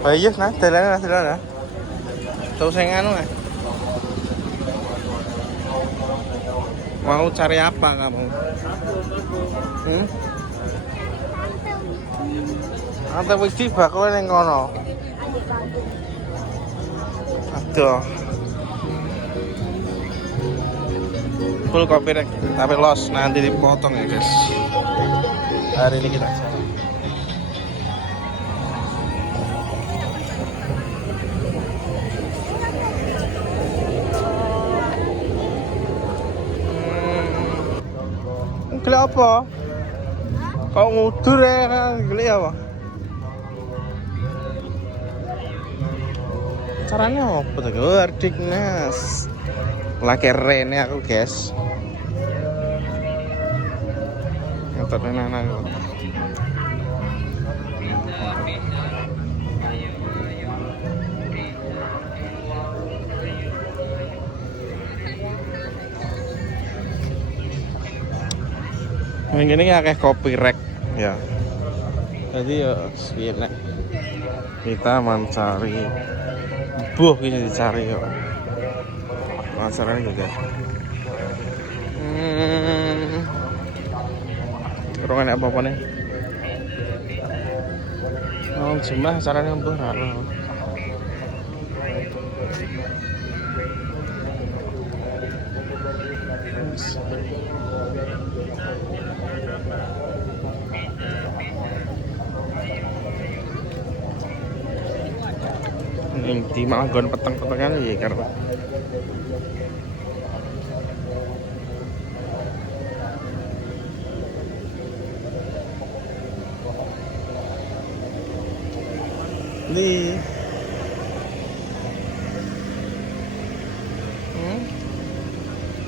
Oh iya, nah, dalan. Terus yang anu ya. Mau cari apa kamu? Hmm? Ante wis tiba kowe ning kono. Aduh. Full copyright tapi loss nanti dipotong ya guys. Hari ini kita jalan. Geli apa? Kau ngudur ya, geli apa? Caranya apa tuh? Wardik nas. Lagi rene aku guys. Ngetok anak aku. Ini kayak kopi rek ya. Jadi ya sebenarnya kita mencari buah ini dicari ya. Masalahnya juga. Kurang enak apa nih? Oh, jumlah caranya buah raro. Di malah gon peteng-petengan ya karena ini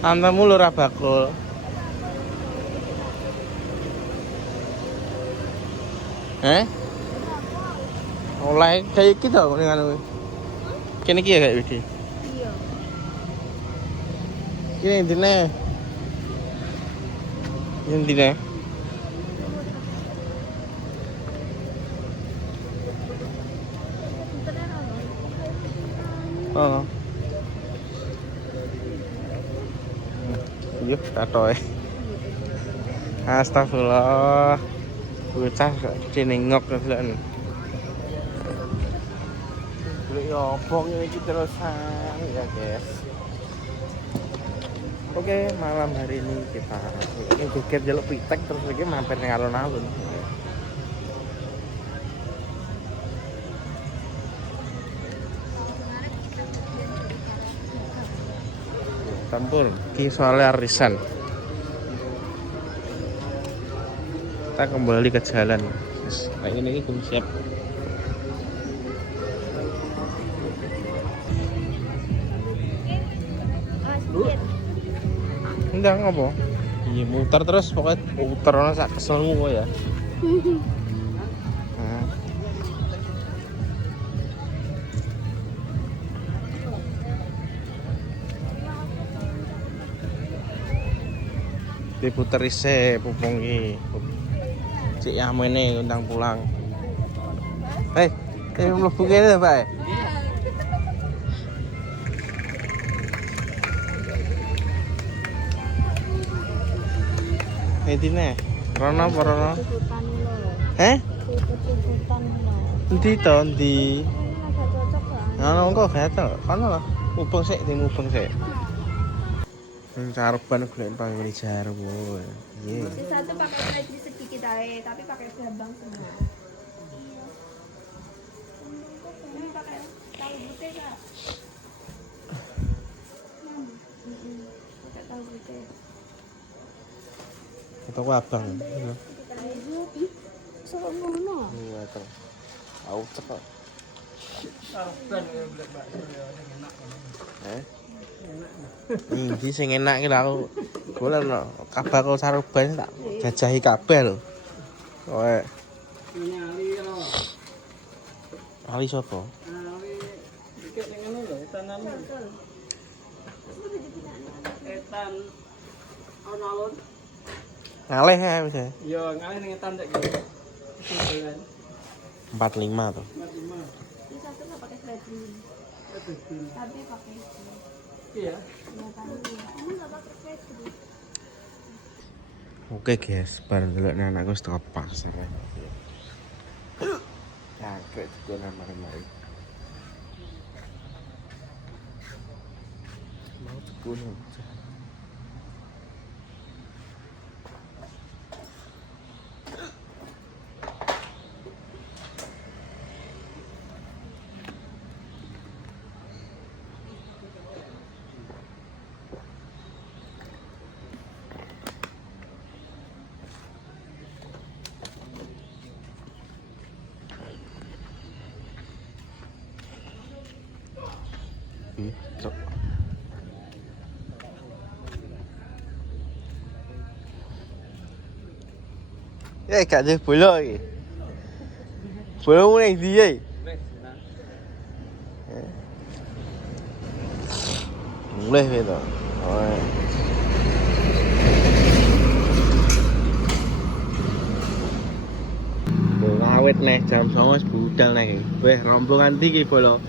antamu lho ra bakul. Oleh kayak gitu dengan kene iki ya kayak iki. Iya. Ini intine. Intine. Oh. Yuk, katoe. Astagfirullah. Bocah cenengok kan. Ya opo iki terusan ya guys. Oke, malam hari ini kita ini geger jaluk pitek terus lagi mampir ning alun-alun. Tempur ki soalnya arisan. Kita kembali ke jalan. Nah, ini siap. Enggak apa? Iya muter terus pokoknya muter ono sak keselmu kok ya. Nah. Diputer isih pupung iki. Cik Yamene undang pulang. Mlebu kene ta, Pak? Intine, rono apa rono? Endi to ndi? Ngono kok gatel. Kono lho. Mubeng sik, mubeng sik. Careban golek panggil jarwo. Iya. Satu pakai lagi sedikit aja, tapi pakai gabang semua. Ini pakai tahu putih Kak. Pakai tahu putih. Atau abang. Sono. Iya, to. Au cepet. Iki sing enak iki lho aku. Golek no kabar karo saruban tak jajahi kabeh lho. Kowe. Ali sapa? Ali dikit ning ngono lho, etanan. Etan alun-alun. Ngalih ya wis. Yo ngalih ning etan tek iki. 45 tuh. 45. green. Tapi pakai itu. Iya. Ya kan. Ini nggak pakai keju. Oke guys, bareng dulu anakku setengah pasar ya. Kaget juga nama-nama. Mau tekun aja. Cok. Gak ada bola lagi. Bola mulai dia. Mulai gitu. Ngawet nih jam 09.00 budal nih. Weh rombongan tinggi bola.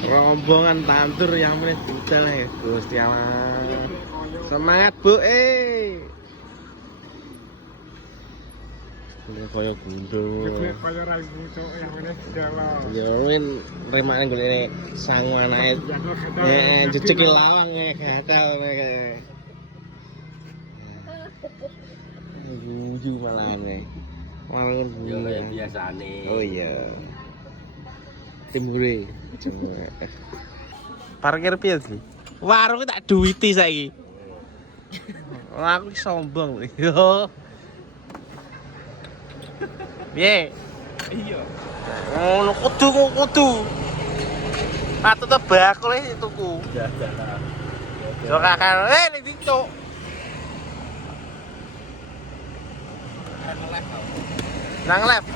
Rombongan tantur yang menit budal nih. Gusti Allah. Semangat Bu. Ini koyo gundul. Koyo ra gitu yang meneh segala. Ya men remane golek sangu anake. Jejeki lawang gatal nek. Guyu malane. Warung Yo ya biasane. Oh iya. Timbure. Parkir piye sih? Warung tak duwiti saiki. Aku sombong yo. Piye? Iya. Ngono kudu. Patut bakul iki tuku. Jalan. Yo kakak, ning dicuk. Nang live.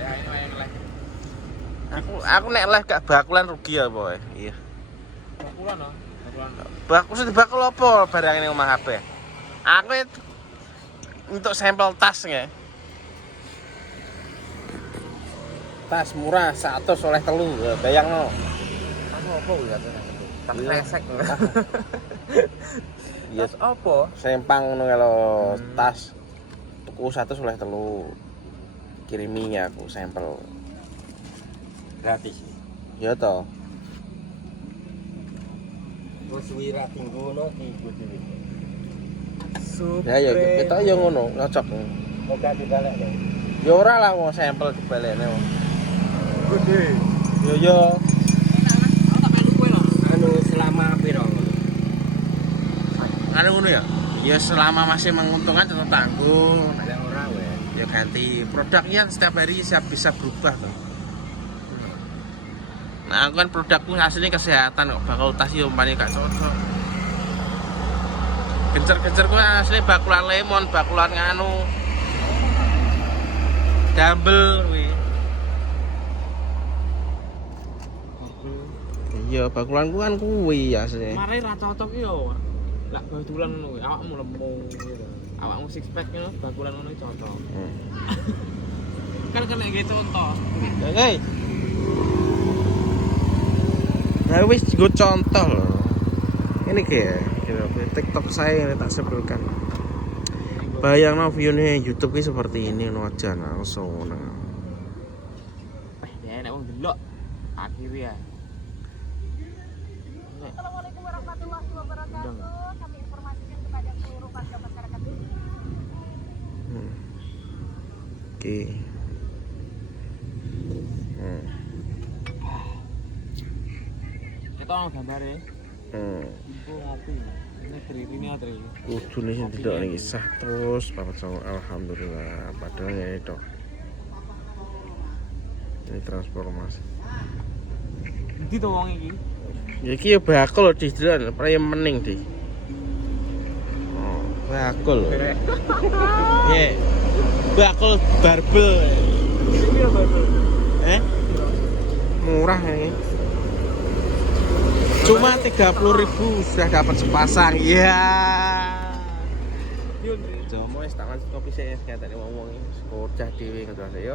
Ya ini yang live. Aku nek live gak bakulan rugi ya, Boy. Iya. Bakulan no. Bakul sing dibakul apa barang ning omah kabeh. Aku untuk sampel tas nge. Tas murah 100 oleh telu, bayangno. Aku apa ya? Tas resek. Iya apa? Sempang ngono kalau tas tuku 100 oleh telu. Kirimi aku sampel. Gratis. Ya toh. Wis wira tinggono iku dhewe. Ya kita ya ngono, cocok. Moga dibalik ya. Ya ora lah wong sampel dibalekne wong. Gede. Yo. Anu selama piro? Anu ngono ya. Ya selama masih menguntungkan tetap tanggung. Ada ora weh. Ya ganti produknya setiap hari bisa berubah tuh. Nah aku kan produkku aslinya kesehatan kok bakal tas yo umpamane gak cocok. Gencer-gencer ku asli bakulan lemon, bakulan nganu. Dumbbell kuwi. Iya, bakulan ku kan kuwi asli. Mare ra cocok yo. Lah bakulan ngono kuwi awakmu lemu gitu. Awakmu six pack ngono bakulan ngono cocok. Kan kena gitu contoh. Oke. Nah wis gue contoh loh. Ini kayak TikTok saya yang tak sebelkan. Bayang no view-nya YouTube ini seperti ini no aja langsung. Ya enak wong delok. Akhirnya. Assalamualaikum warahmatullahi wabarakatuh. Kami informasikan kepada seluruh warga masyarakat. Oke. Kita ono gambare. Ibu ngopi. Ini tri atri. Kudu nih tidak nih sah terus para cowok alhamdulillah padahal ya itu. Ini transformasi. Ndi to wong iki? Ya iki ya bakul di dalan praye mening di. Oh, bakul. Ye. Bakul barbel. Iya betul. Murah ini. Cuma 30.000 sudah dapat sepasang. Iya. Jomo wis tak lanjut kopi sik kate wong-wong iki. Kocah dhewe ngono ya.